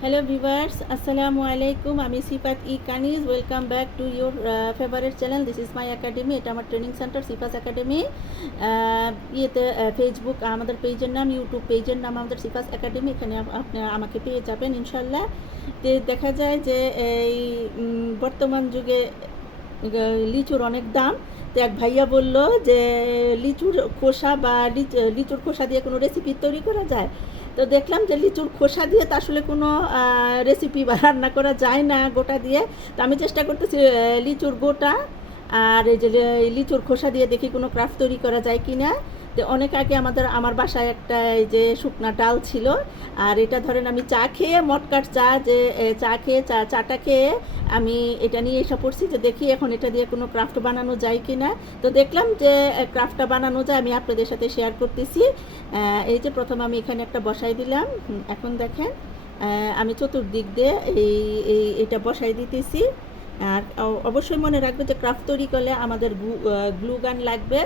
Hello viewers, Assalamu alaikum. আমি Sifat E Kaniz. Welcome back to your favourite channel. This is my academy. এটা আমার training centre Sifas academy. ইয়েতে Facebook আমাদের পেজের নাম, ইউটিউব পেজের নাম আমাদের সিফাস একাডেমি। এখানে আপনি আমাকে পেয়ে যাবেন ইনশাল্লাহ। দেখা যায় যে এই বর্তমান যুগে লিচুর অনেক দাম। তো এক ভাইয়া বলল যে লিচুর খোসা বা লিচুর খোসা দিয়ে কোনো রেসিপি তৈরি করা যায়। তো দেখলাম যে লিচুর খোসা দিয়ে তো আসলে কোনো রেসিপি বা রান্না করা যায় না গোটা দিয়ে। তো আমি চেষ্টা করতেছি লিচুর গোটা আর এই যে লিচুর খোসা দিয়ে দেখি কোনো ক্রাফট তৈরি করা যায় কি না। তো অনেক আগে আমার বাসায় একটা এই যে শুকনা ডাল ছিল। আর এটা ধরেন আমি চা খেয়ে মটকার চা যে চা খেয়ে চাটা খেয়ে আমি এটা নিয়ে এসে পড়ছি যে দেখি এখন এটা দিয়ে কোনো ক্রাফট বানানো যায় কি না। তো দেখলাম যে ক্রাফটটা বানানো যায়, আমি আপনাদের সাথে শেয়ার করতেছি। এই যে প্রথম আমি এখানে একটা বসাই দিলাম। এখন দেখেন আমি চতুর্দিক দিয়ে এটা বসাই দিতেছি। আর অবশ্যই মনে রাখবে যে ক্রাফট তৈরি করলে আমাদের গ্লু গান লাগবে।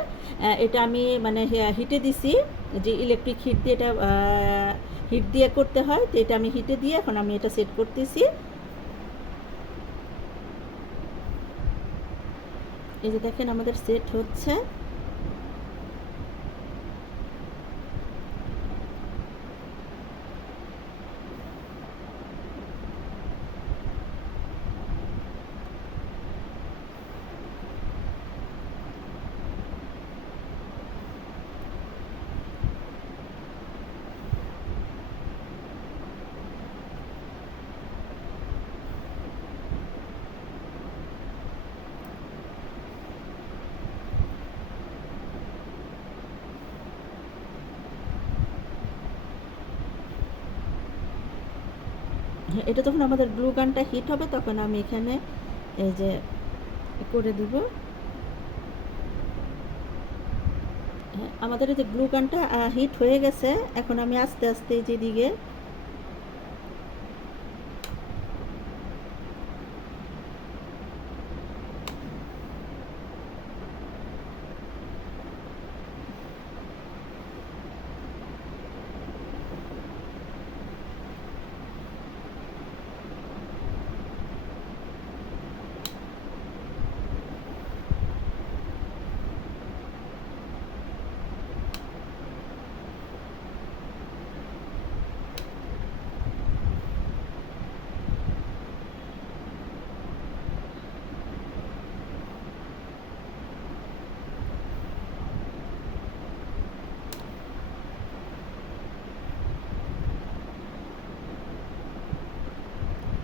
এটা আমি মানে হিটে দিছি, যে ইলেকট্রিক হিট দিয়ে এটা হিট দিয়ে করতে হয়। তো এটা আমি হিটে দিয়ে এখন আমি এটা সেট করতেছি। এই যে দেখেন আমাদের সেট হচ্ছে। এটা যখন আমাদের গ্লু গানটা হিট হবে তখন আমি এখানে এই যে করে দিব। আমাদের এই যে গ্লু গানটা হিট হয়ে গেছে। এখন আমি আস্তে আস্তে যেদিকে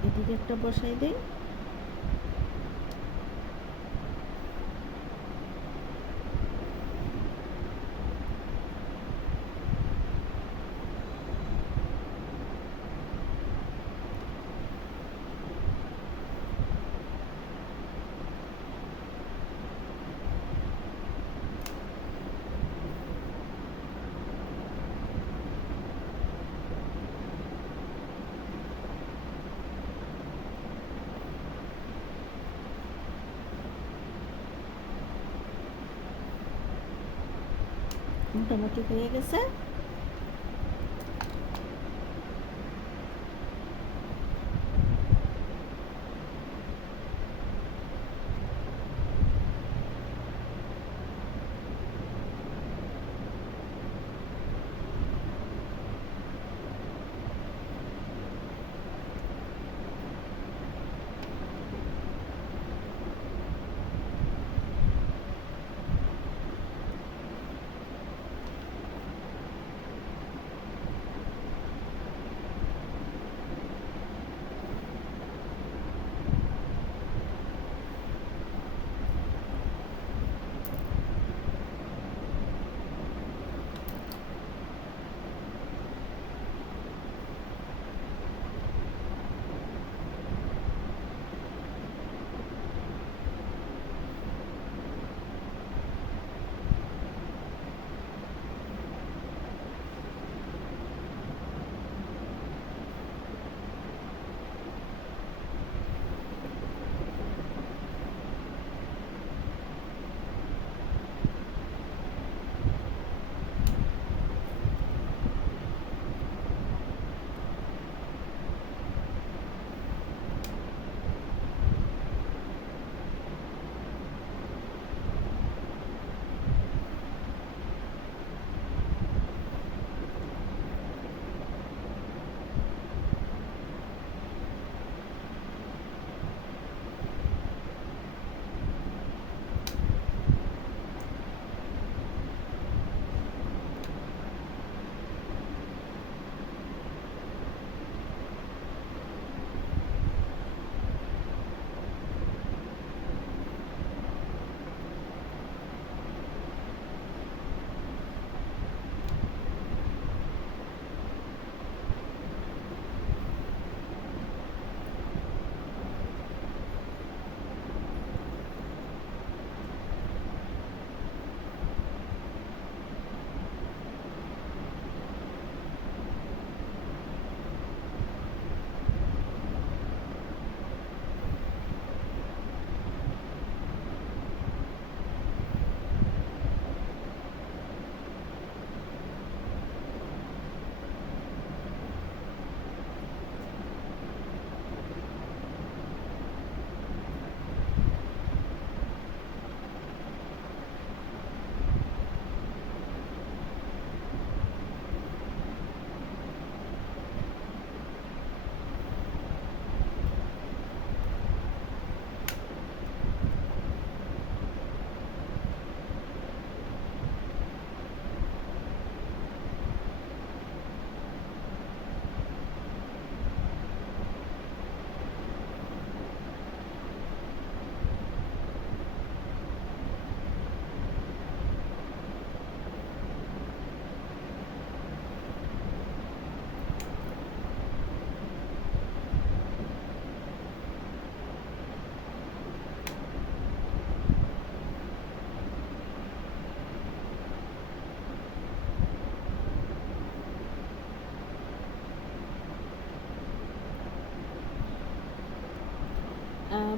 এদিকে একটা বসাই দিই। মোটামুটি হয়ে গেছে।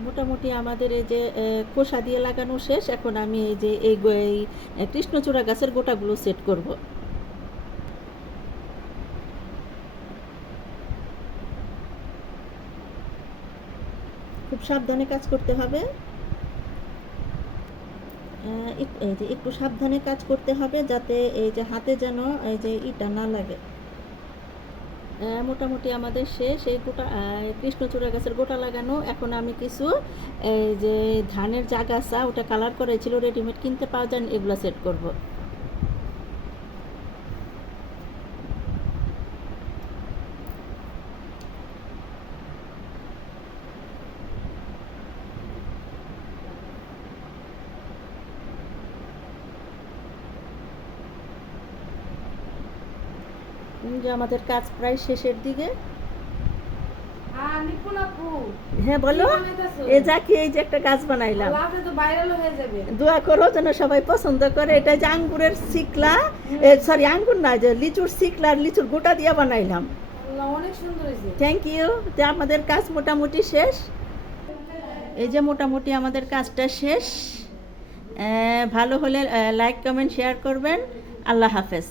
মোটামুটি আমাদের এই যে খোসা দিয়ে লাগানো শেষ। এখন আমি এই যে এই কৃষ্ণচূড়া গাছের গোটাগুলো সেট করব। খুব সাবধানে কাজ করতে হবে। এই যে একটু সাবধানে কাজ করতে হবে, যাতে এই যে হাতে যেন এই যে ইটা না লাগে। মোটামুটি আমাদের শেষ এই গোটা কৃষ্ণচূড়া গাছের গোটা লাগানো। এখন আমি কিছু এই যে ধানের জাগাছা, ওটা কালার করেছিল, রেডিমেড কিনতে পাওয়া যায়, এগুলো সেট করব। যে আমাদের কাজ প্রায় শেষের দিকে। হ্যাঁ বলো। এই যাকে এই যে একটা গাছ বানাইলাম, দোয়া করো যেন সবাই পছন্দ করে। এটা যে আঙ্গুরের শিকলা, সরি আঙ্গুর না, যে লিচুর শিকলা আর লিচুর গোটা দিয়ে বানাইলাম। অনেক সুন্দর হয়েছে। Thank you. তো আমাদের কাজ মোটামুটি শেষ। এই যে মোটামুটি আমাদের কাজটা শেষ। ভালো হলে লাইক কমেন্ট শেয়ার করবেন। আল্লাহ হাফেজ।